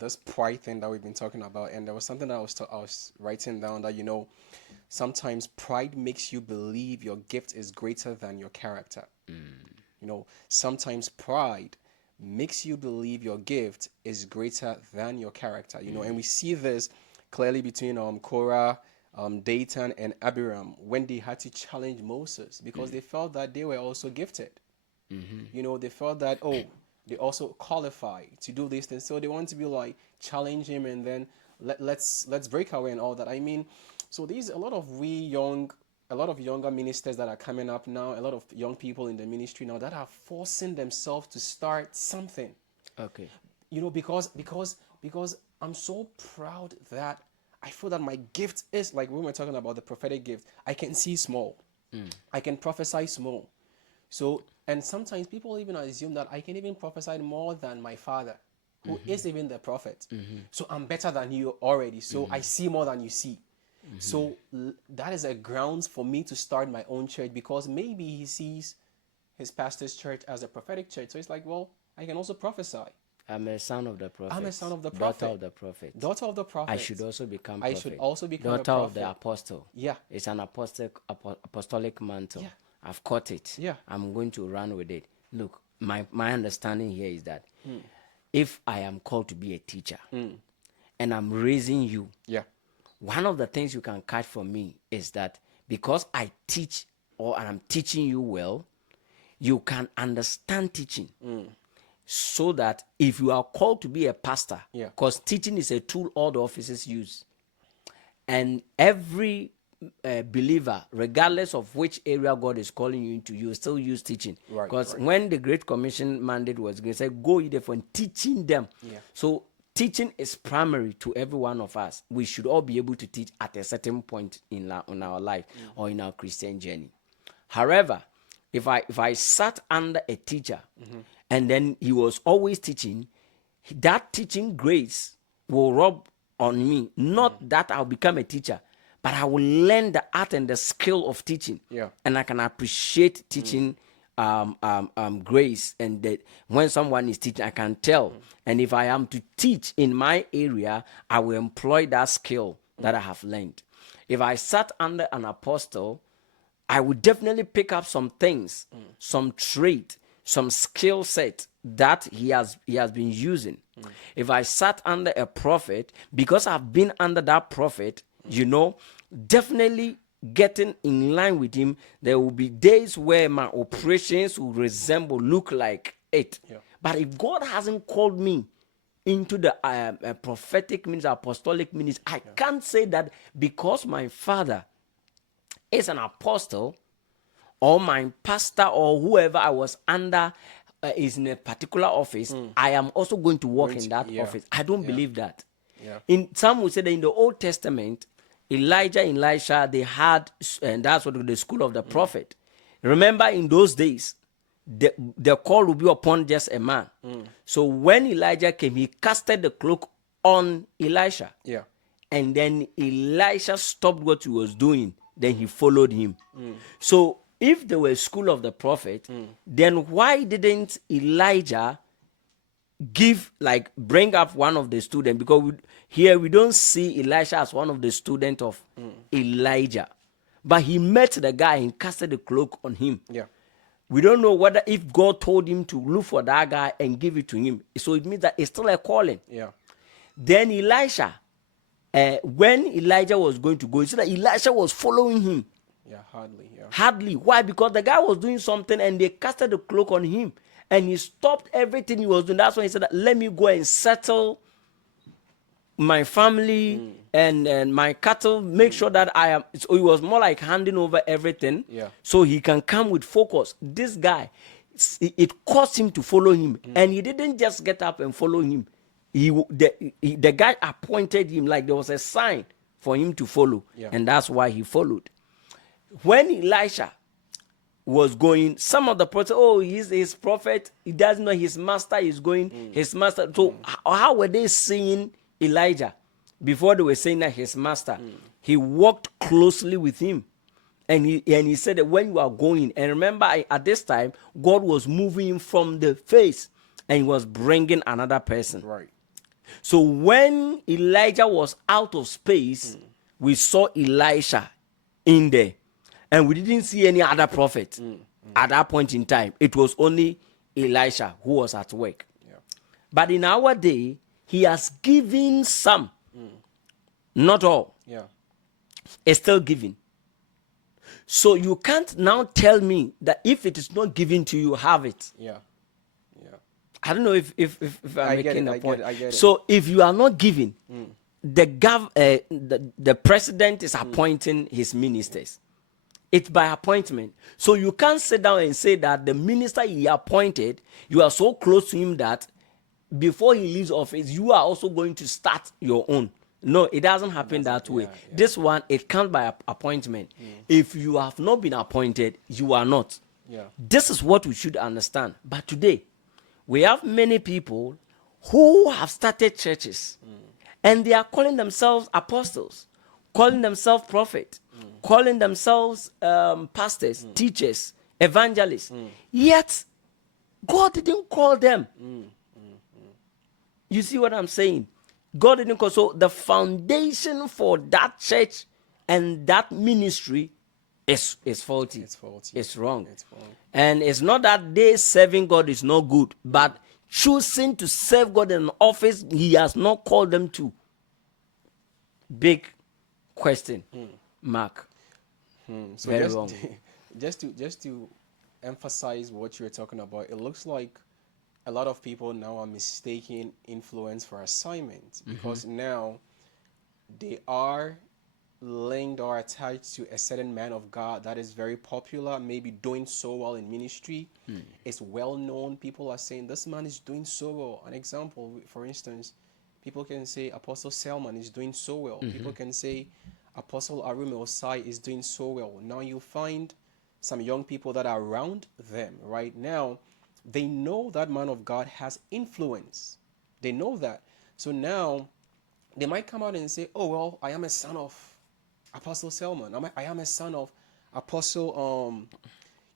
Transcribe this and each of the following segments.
this pride thing that we've been talking about, and there was something that I was writing down that sometimes pride makes you believe your gift is greater than your character. Sometimes pride makes you believe your gift is greater than your character. And we see this clearly between Korah, Dathan, and Abiram when they had to challenge Moses because they felt that they were also gifted. They felt that, oh, they also qualify to do these things, so they want to be like challenge him, and then let's break away and all that. I mean, so these a lot of younger ministers that are coming up now, a lot of young people in the ministry now that are forcing themselves to start something. Okay. Because I'm so proud that I feel that my gift is like when we're talking about the prophetic gift, I can see small, I can prophesy small. So, and sometimes people even assume that I can even prophesy more than my father, who is even the prophet. So I'm better than you already. So I see more than you see. So that is a grounds for me to start my own church, because maybe he sees his pastor's church as a prophetic church. So it's like, well, I can also prophesy. I'm a son of the prophet. I'm a son of the prophet. Daughter of the prophet. Daughter of the prophet. I should also become prophet. I should also become daughter a prophet. of the apostle. Yeah. It's an apostolic mantle. Yeah. I've caught it. Yeah. I'm going to run with it. Look, my understanding here is that if I am called to be a teacher and I'm raising you, yeah, one of the things you can catch from me is that because I teach or I'm teaching you well, you can understand teaching. So that if you are called to be a pastor, because teaching is a tool all the offices use, and every believer, regardless of which area God is calling you into, you still use teaching. Because when the Great Commission mandate was given, it said, go ye therefore and teaching them. So teaching is primary to every one of us. We should all be able to teach at a certain point in our life or in our Christian journey. However, if I sat under a teacher and then he was always teaching, that teaching grace will rub on me. Not that I'll become a teacher, but I will learn the art and the skill of teaching. And I can appreciate teaching grace. And that when someone is teaching, I can tell. And if I am to teach in my area, I will employ that skill that I have learned. If I sat under an apostle, I would definitely pick up some things, some trait, some skill set that he has been using. If I sat under a prophet, because I've been under that prophet, definitely getting in line with him, there will be days where my operations will look like it. But if God hasn't called me into the prophetic ministry, apostolic ministry, I can't say that because my father is an apostle, or my pastor, or whoever I was under is in a particular office, I am also going to work in that office. I don't believe that. In some would say that in the Old Testament, Elijah and Elisha, they had, and that's what the school of the prophet. Remember, in those days, the call would be upon just a man. So when Elijah came, he casted the cloak on Elisha. And then Elisha stopped what he was doing. Then he followed him. So if they were a school of the prophet, then why didn't Elijah bring up one of the students? Because here we don't see Elisha as one of the students of Elijah. But he met the guy and casted the cloak on him. We don't know whether if God told him to look for that guy and give it to him. So it means that it's still a calling. Then Elisha, when Elijah was going to go, he said that Elisha was following him. Hardly. Why? Because the guy was doing something and they casted the cloak on him. And he stopped everything he was doing. That's when he said, let me go and settle my family and my cattle, make sure that I am. So it was more like handing over everything so he can come with focus. This guy, it caused him to follow him. And he didn't just get up and follow him. The guy appointed him, like there was a sign for him to follow. And that's why he followed. When Elisha was going, some of the prophets, he's his prophet, he doesn't know his master is going, his master. So how were they seeing Elijah before they were saying that his master? He walked closely with him. And he said that when you are going, and remember at this time, God was moving him from the face and he was bringing another person. So when Elijah was out of space, we saw Elisha in there, and we didn't see any other prophet at that point in time. It was only Elisha who was at work. Yeah. But in our day, he has given some, not all. Yeah. It's still given. So you can't now tell me that if it is not given to you, have it. Yeah. Yeah. I don't know if I'm I get making it. a I get point. it. I get it. So if you are not given, the president is appointing his ministers. It's by appointment. So you can't sit down and say that the minister he appointed, you are so close to him that before he leaves office, you are also going to start your own. No, it doesn't happen that way. Yeah, yeah. This one, it comes by appointment. If you have not been appointed, you are not. Yeah. This is what we should understand. But today, we have many people who have started churches and they are calling themselves apostles, calling themselves prophets, calling themselves pastors, teachers, evangelists. Yet, God didn't call them. You see what I'm saying? God didn't call. So the foundation for that church and that ministry is faulty. It's faulty. It's wrong. It's wrong. And it's not that they serving God is not good, but choosing to serve God in an office He has not called them to. Big question mark. So Very just, wrong. just to emphasize what you're talking about, it looks like a lot of people now are mistaking influence for assignment because now they are linked or attached to a certain man of God that is very popular, maybe doing so well in ministry. It's well known. People are saying this man is doing so well. An example, for instance, people can say Apostle Selman is doing so well. People can say Apostle Arume Osai is doing so well. Now you find some young people that are around them right now. They know that man of God has influence. They know that. So now they might come out and say, oh, well, I am a son of Apostle Selman. I am a son of Apostle,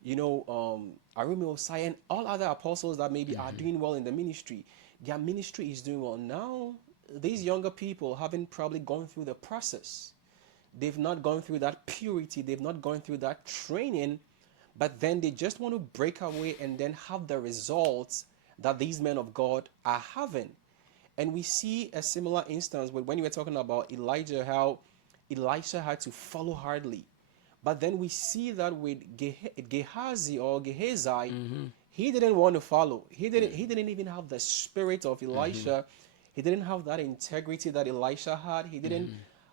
Arume Osai and all other apostles that maybe are doing well in the ministry. Their ministry is doing well. Now, these younger people haven't probably gone through the process. They've not gone through that purity. They've not gone through that training. But then they just want to break away and then have the results that these men of God are having. And we see a similar instance when you were talking about Elijah, how Elisha had to follow hardly. But then we see that with Gehazi or Gehazi, he didn't want to follow. He didn't even have the spirit of Elisha. He didn't have that integrity that Elisha had. He didn't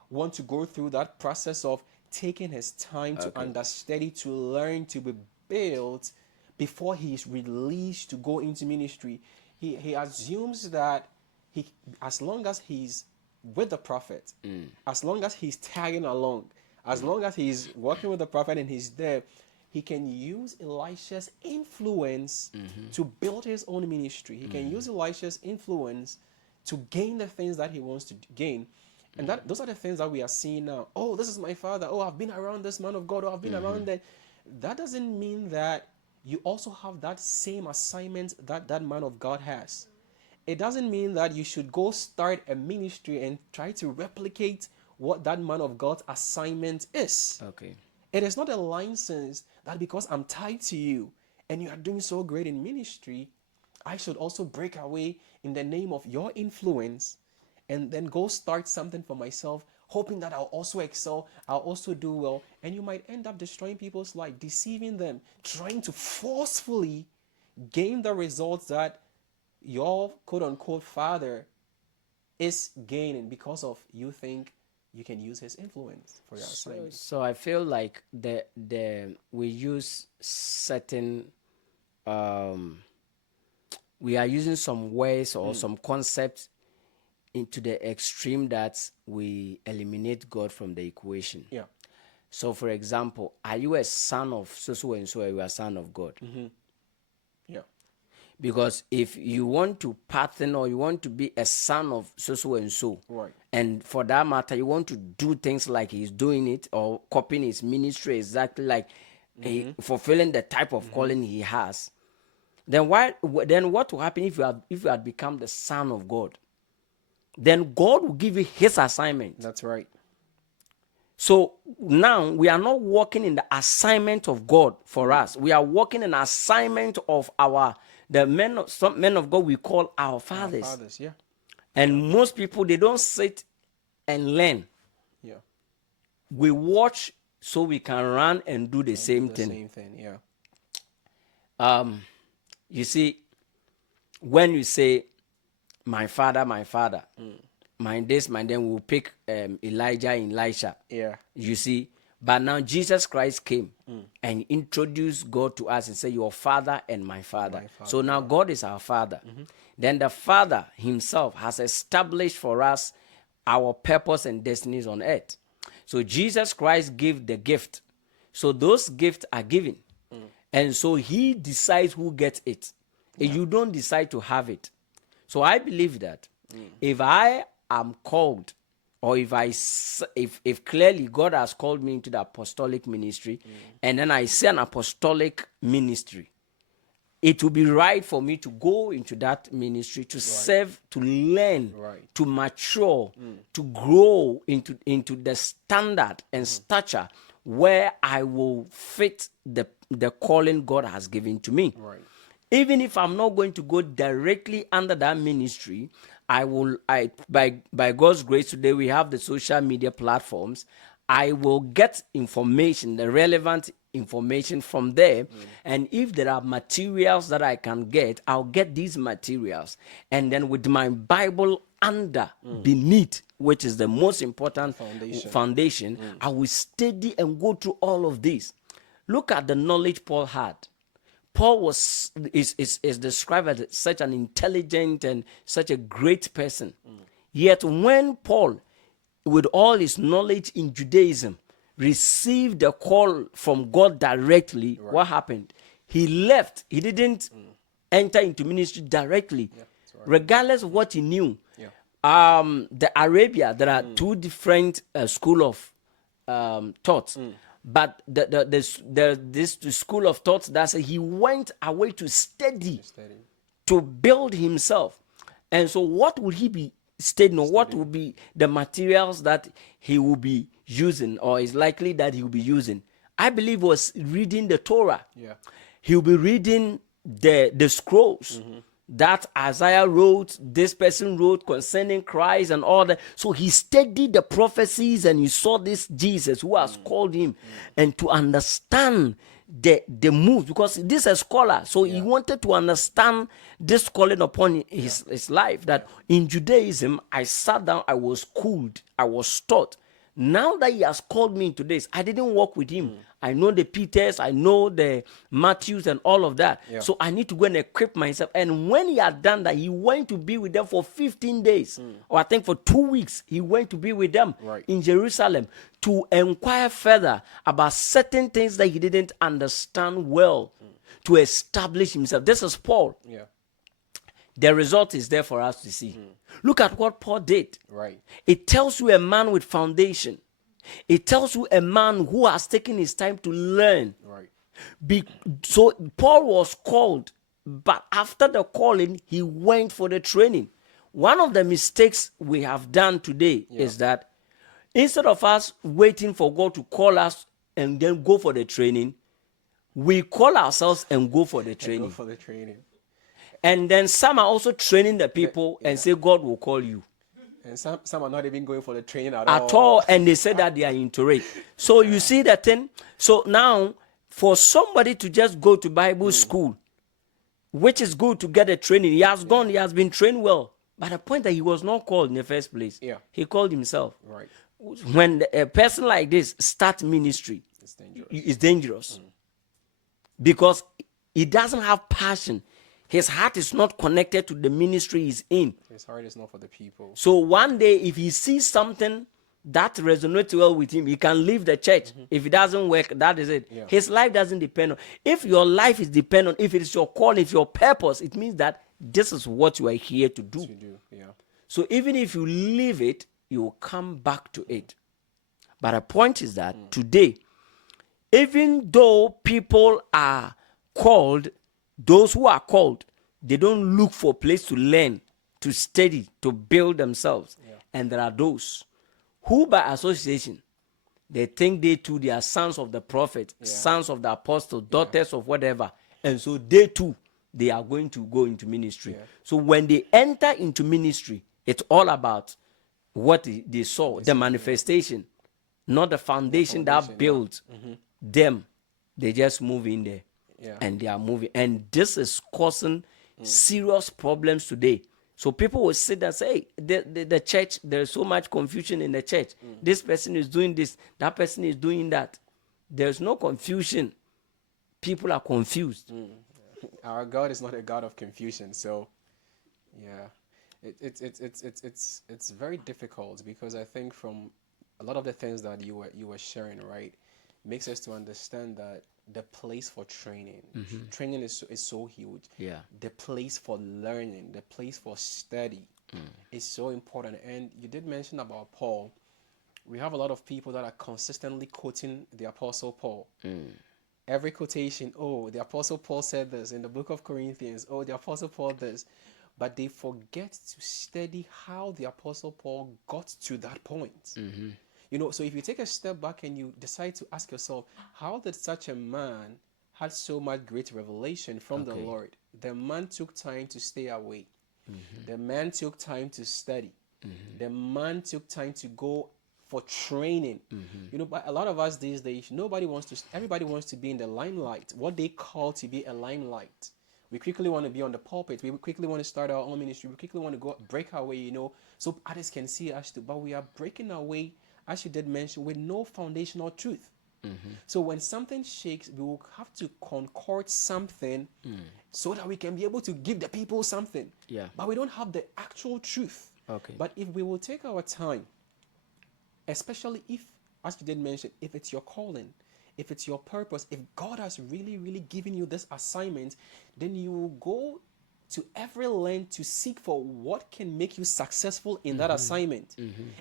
want to go through that process of taking his time to understudy, to learn, to be built before he is released to go into ministry. He assumes that as long as he's with the prophet, as long as he's tagging along, as long as he's working with the prophet and he's there, he can use Elisha's influence to build his own ministry. He can use Elisha's influence to gain the things that he wants to gain. And those are the things that we are seeing now. Oh, this is my father. Oh, I've been around this man of God. Oh, I've been around that. That doesn't mean that you also have that same assignment that that man of God has. It doesn't mean that you should go start a ministry and try to replicate what that man of God's assignment is. Okay. It is not a license that because I'm tied to you and you are doing so great in ministry, I should also break away in the name of your influence and then go start something for myself, hoping that I'll also excel, I'll also do well. And you might end up destroying people's life, deceiving them, trying to forcefully gain the results that your quote-unquote father is gaining because of you think you can use his influence for your assignment. So I feel like the we use certain we are using some words or some concepts into the extreme that we eliminate God from the equation. Yeah. So for example, are you a son of so and so, or you are a son of God? Yeah. Because if you want to pattern or you want to be a son of so and so, Right. and for that matter, you want to do things like he's doing it or copying his ministry exactly like fulfilling the type of calling he has, then what will happen if you had become the son of God? then God will give you his assignment. That's right. So now we are not working in the assignment of God for us. We are working in assignment of some men of God we call our fathers. Our fathers, yeah. And most people, they don't sit and learn. Yeah. We watch so we can run and do the same thing. Same thing, yeah. You see, when you say, my father, my this, my then, we'll pick Elijah and Elisha. Yeah. You see, but now Jesus Christ came and introduced God to us and said, your father and my father. So now God is our father. Then the Father himself has established for us our purpose and destinies on earth. So Jesus Christ gave the gift. So those gifts are given. And so he decides who gets it. You don't decide to have it. So I believe that if I am called, or if clearly God has called me into the apostolic ministry, and then I see an apostolic ministry, it will be right for me to go into that ministry, to serve, to learn, to mature, to grow into the standard and stature where I will fit the calling God has given to me. Right. Even if I'm not going to go directly under that ministry, by God's grace, today we have the social media platforms. I will get information, the relevant information from there. And if there are materials that I can get, I'll get these materials. And then with my Bible beneath, which is the most important foundation, I will study and go through all of this. Look at the knowledge Paul had. Paul is described as such an intelligent and such a great person. Yet when Paul, with all his knowledge in Judaism, received the call from God directly, what happened? He left. He didn't enter into ministry directly, regardless of what he knew. The Arabia, there are two different school of thoughts. But this school of thought that says he went away to study, to build himself. And so what would he be studying, or what would be the materials that he will be using, or is likely that he will be using? I believe was reading the Torah. Yeah. He will be reading the scrolls that Isaiah wrote, this person wrote concerning Christ and all that. So he studied the prophecies and he saw this Jesus who has called him, and to understand the move, because this is a scholar. So he wanted to understand this calling upon his life, that in Judaism, I sat down, I was schooled, I was taught. Now that he has called me into this, I didn't work with him. I know the Peters, I know the Matthews and all of that. Yeah. So I need to go and equip myself. And when he had done that, he went to be with them for 15 days. Or I think for 2 weeks, he went to be with them in Jerusalem to inquire further about certain things that he didn't understand well, to establish himself. This is Paul. Yeah. The result is there for us to see. Look at what Paul did. Right. It tells you a man with foundation. It tells you a man who has taken his time to learn. Right. So Paul was called, but after the calling, he went for the training. One of the mistakes we have done today is that instead of us waiting for God to call us and then go for the training, we call ourselves and go for the training. And then some are also training the people and say God will call you. And some are not even going for the training at all. And they say that they are into it. So you see that thing. So now, for somebody to just go to Bible school, which is good to get a training, he has gone, he has been trained well. But the point that he was not called in the first place, he called himself. Right. When a person like this starts ministry, it's dangerous. Because he doesn't have passion. His heart is not connected to the ministry he's in. His heart is not for the people. So one day, if he sees something that resonates well with him, he can leave the church. If it doesn't work, that is it. Yeah. His life doesn't depend on. If your life is dependent on, if it's your call, if your purpose, it means that this is what you are here to do. Yeah. So even if you leave it, you will come back to it. But the point is that today, even though people are called, those who are called, they don't look for a place to learn to study, to build themselves. And there are those who by association, they think they too, they are sons of the prophet, sons of the apostle, daughters of whatever. And so they too, they are going to go into ministry. So when they enter into ministry, it's all about what they saw, the manifestation, not the foundation that built them. They just move in there and they are moving. And this is causing serious problems today. So people will sit and say, hey, the church, there's so much confusion in the church. This person is doing this, that person is doing that. There's no confusion. People are confused. Our God is not a God of confusion. So, yeah, it's very difficult because I think from a lot of the things that you were sharing, right, makes us to understand that the place for training, training is so huge. Yeah. The place for learning, the place for study is so important. And you did mention about Paul. We have a lot of people that are consistently quoting the Apostle Paul. Every quotation, oh, the Apostle Paul said this in the book of Corinthians, oh, the Apostle Paul this. But they forget to study how the Apostle Paul got to that point. You know, so if you take a step back and you decide to ask yourself, how did such a man had so much great revelation from the Lord? The man took time to stay away. The man took time to study. The man took time to go for training. You know, but a lot of us these days, everybody wants to be in the limelight, what they call to be a limelight. We quickly want to be on the pulpit. We quickly want to start our own ministry. We quickly want to go break our way, you know, so others can see us too. But we are breaking our way, as you did mention, with no foundational truth. So when something shakes, we will have to concord something so that we can be able to give the people something. Yeah. But we don't have the actual truth. Okay. But if we will take our time, especially if, as you did mention, if it's your calling, if it's your purpose, if God has really, really given you this assignment, then you will go to every length to seek for what can make you successful in that assignment.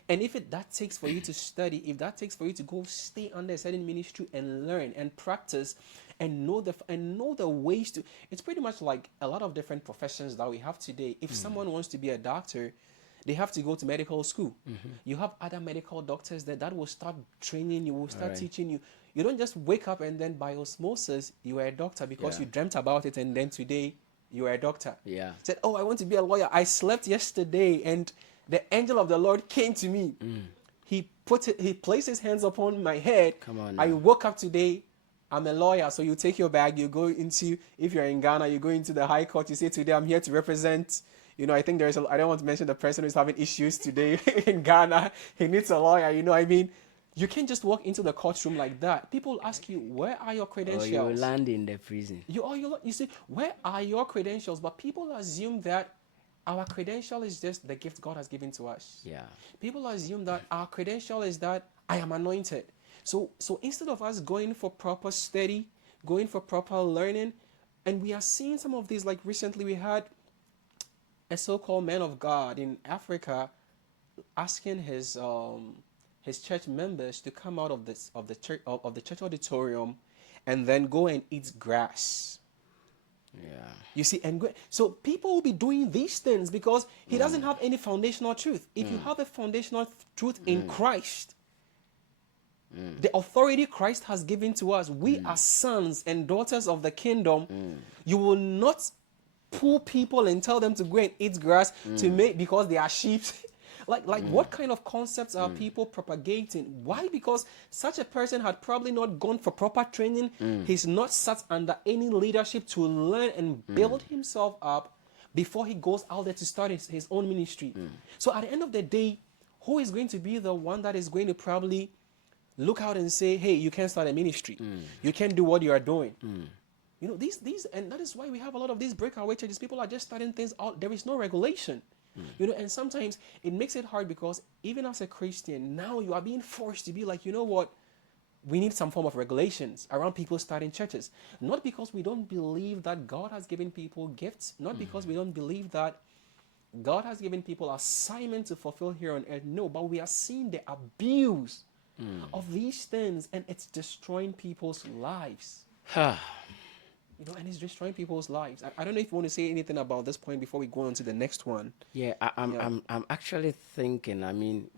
And if that takes for you to study, if that takes for you to go stay under a certain ministry and learn and practice and know the ways to, it's pretty much like a lot of different professions that we have today. If someone wants to be a doctor, they have to go to medical school. You have other medical doctors that will start training you, will start teaching you. You don't just wake up and then by osmosis you are a doctor because you dreamt about it and then today you are a doctor. Yeah. Said, oh, I want to be a lawyer. I slept yesterday and the angel of the Lord came to me. He placed his hands upon my head. Come on I now. woke up today. I'm a lawyer. So you take your bag, you go into, if you're in Ghana, you go into the high court, you say, today I'm here to represent, you know, I think I don't want to mention the person who's having issues today in Ghana. He needs a lawyer, you know what I mean? You can't just walk into the courtroom like that. People ask you, where are your Or credentials? you will land in the prison. You see, where are your credentials? But people assume that our credential is just the gift God has given to us. Yeah. People assume that our credential is that I am anointed. So instead of us going for proper study, going for proper learning, and we are seeing some of these, like recently we had a so-called man of God in Africa asking his church members to come out of the church auditorium and then go and eat grass. Yeah. You see, so people will be doing these things because he doesn't have any foundational truth. If you have a foundational truth in Christ, the authority Christ has given to us, we are sons and daughters of the kingdom. You will not pull people and tell them to go and eat grass because they are sheep. Like what kind of concepts are people propagating? Why? Because such a person had probably not gone for proper training. He's not sat under any leadership to learn and build himself up before he goes out there to start his own ministry. So at the end of the day, who is going to be the one that is going to probably look out and say, hey, you can't start a ministry. You can't do what you are doing. You know, these, and that is why we have a lot of these breakaway churches. People are just starting things out. There is no regulation. You know, and sometimes it makes it hard because even as a Christian, now you are being forced to be like, you know what? We need some form of regulations around people starting churches. Not because we don't believe that God has given people gifts, not because we don't believe that God has given people assignment to fulfill here on earth. No, but we are seeing the abuse of these things and it's destroying people's lives. And it's destroying people's lives. I don't know if you want to say anything about this point before we go on to the next one. Yeah, Yeah. I'm actually thinking. I mean,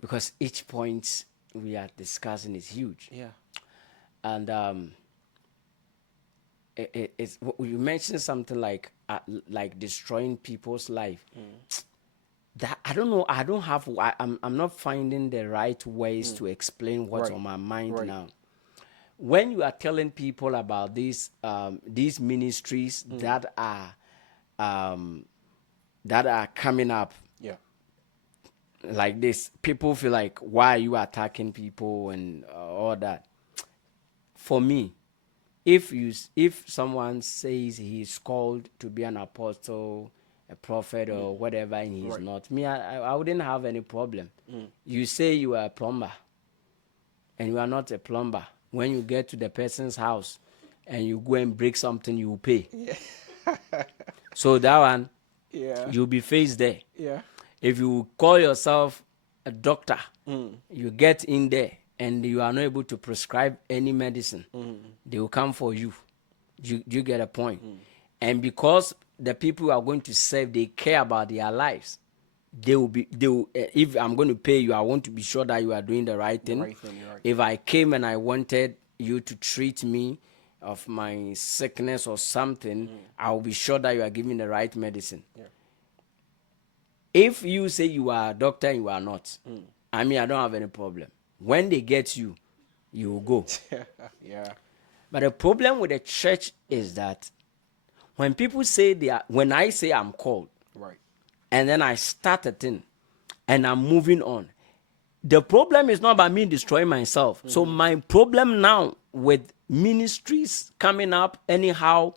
because each point we are discussing is huge, Yeah. and you mentioned something like destroying people's life. That I don't know. I don't have. I'm not finding the right ways to explain what's Right. on my mind Right. now. When you are telling people about these ministries um, that are coming up Yeah. like this, people feel like, why are you attacking people and all that? For me, if someone says he's called to be an apostle, a prophet, or whatever, and he's Right. not, me, I wouldn't have any problem. You say you are a plumber and you are not a plumber. When you get to the person's house and you go and break something, you will pay. Yeah. So that one, Yeah. you'll be faced there. Yeah. If you call yourself a doctor, you get in there and you are not able to prescribe any medicine, they will come for you. You get a point. And because the people you are going to serve, they care about their lives, if I'm going to pay you, I want to be sure that you are doing the right thing. right thing, you're right. If I came and I wanted you to treat me of my sickness or something, I will be sure that you are giving the right medicine. Yeah. If you say you are a doctor and you are not, I mean, I don't have any problem. When they get you, you will go. Yeah. But the problem with the church is that when people say when I say I'm called, Right. and then I start a thing, and I'm moving on, the problem is not about me destroying myself. So my problem now with ministries coming up anyhow,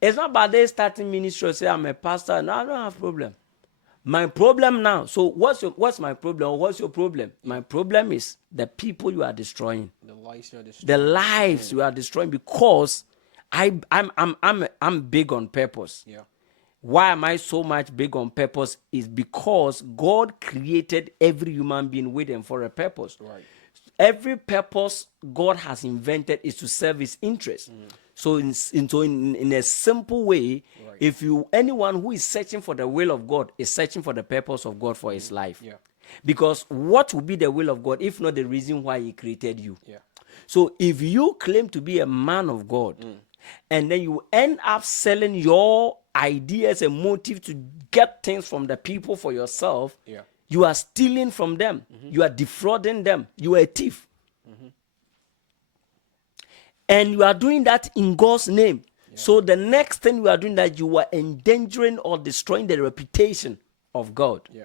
it's not about they starting ministry or say I'm a pastor. No, I don't have problem. My problem now. So what's my problem? Or what's your problem? My problem is the people you are destroying, The lives you're the destroying. lives you are destroying, because I'm big on purpose. Yeah. Why am I so much big on purpose? Is because God created every human being with and for a purpose. Right. Every purpose God has invented is to serve His interest. So in a simple way, Right. if anyone who is searching for the will of God is searching for the purpose of God for his life. Yeah. Because what will be the will of God if not the reason why He created you? Yeah. So if you claim to be a man of God, and then you end up selling your ideas and motive to get things from the people for yourself, Yeah. you are stealing from them. You are defrauding them. You are a thief. And you are doing that in God's name. So the next thing you are doing, that you are endangering or destroying the reputation of God. Yeah.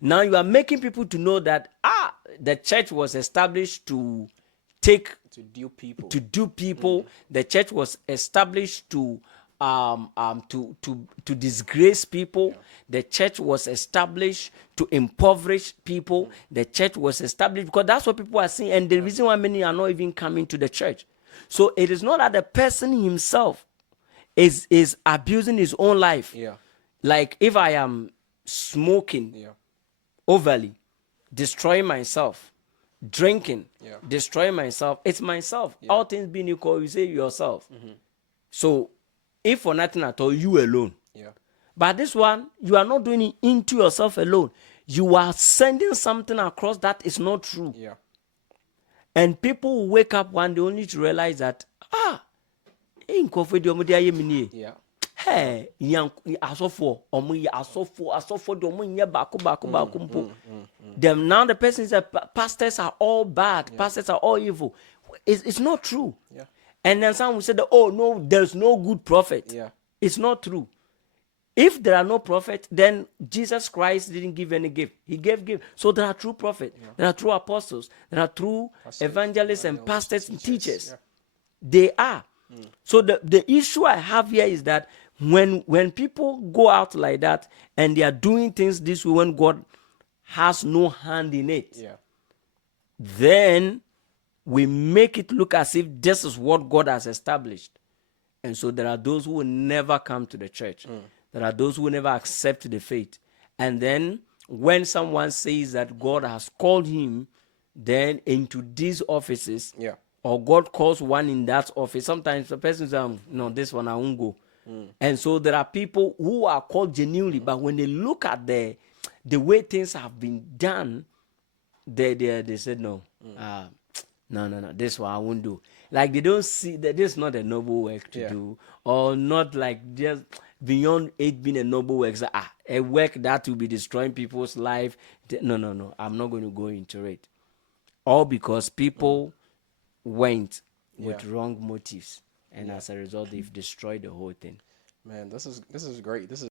Now you are making people to know that the church was established to take To deal people. to do people. The church was established to disgrace people. The church was established to impoverish people. The church was established because that's what people are saying, and the reason why many are not even coming to the church. So it is not that the person himself is abusing his own life. Yeah. Like if I am smoking Yeah. overly, destroying myself, drinking, Yeah. destroying myself, it's myself. All things being equal, you say yourself. So if for nothing at all, you alone. Yeah. But this one, you are not doing it into yourself alone. You are sending something across that is not true. Yeah. And people will wake up one day only to realize that, in coffee, Yeah. hey, young asofo, asofo, the omu baku mpo. Them now the person said pastors are all bad, pastors are all evil. It's not true. Yeah. And then some will say that, oh no, there's no good prophet. Yeah. It's not true. If there are no prophets, then Jesus Christ didn't give any gift. He gave gift. So there are true prophets, there are true apostles, there are true evangelists and pastors and teachers. Yeah. They are. So the issue I have here is that when people go out like that and they are doing things this way when God has no hand in it, Yeah. then we make it look as if this is what God has established. And so there are those who will never come to the church. There are those who will never accept the faith. And then when someone says that God has called him then into these offices, Yeah. or God calls one in that office, sometimes the person says, no, this one I won't go. And so there are people who are called genuinely, but when they look at the way things have been done, they said no. No, this one I won't do. Like they don't see that this is not a noble work to Yeah. do, or not like just beyond it being a noble work. So, a work that will be destroying people's life. No. I'm not going to go into it. All because people went Yeah. with wrong motives, and Yeah. as a result, they've destroyed the whole thing. Man, this is great. This is